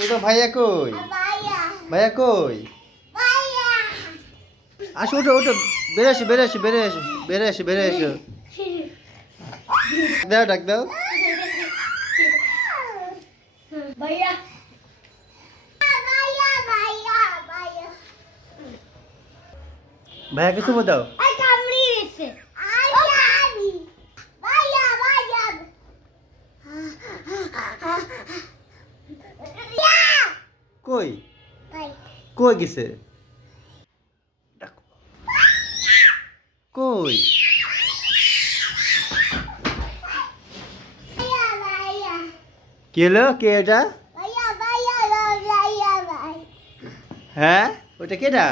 কই তো ভাইয়া কই? ভাইয়া কই? আসো ওঠো ওঠো, বেড়ে আসো বেড়ে আসো বেড়ে আসো বেড়ে আসো বেড়ে আসো। দাও ডাক দাও। ভাইয়া ভাইয়াকে চুমু দাও। আই কামড়ি দিছে কই কই গেছে? ডাকো। কই? কি হলো? কে এটা? হ্যাঁ ওটা কেডা?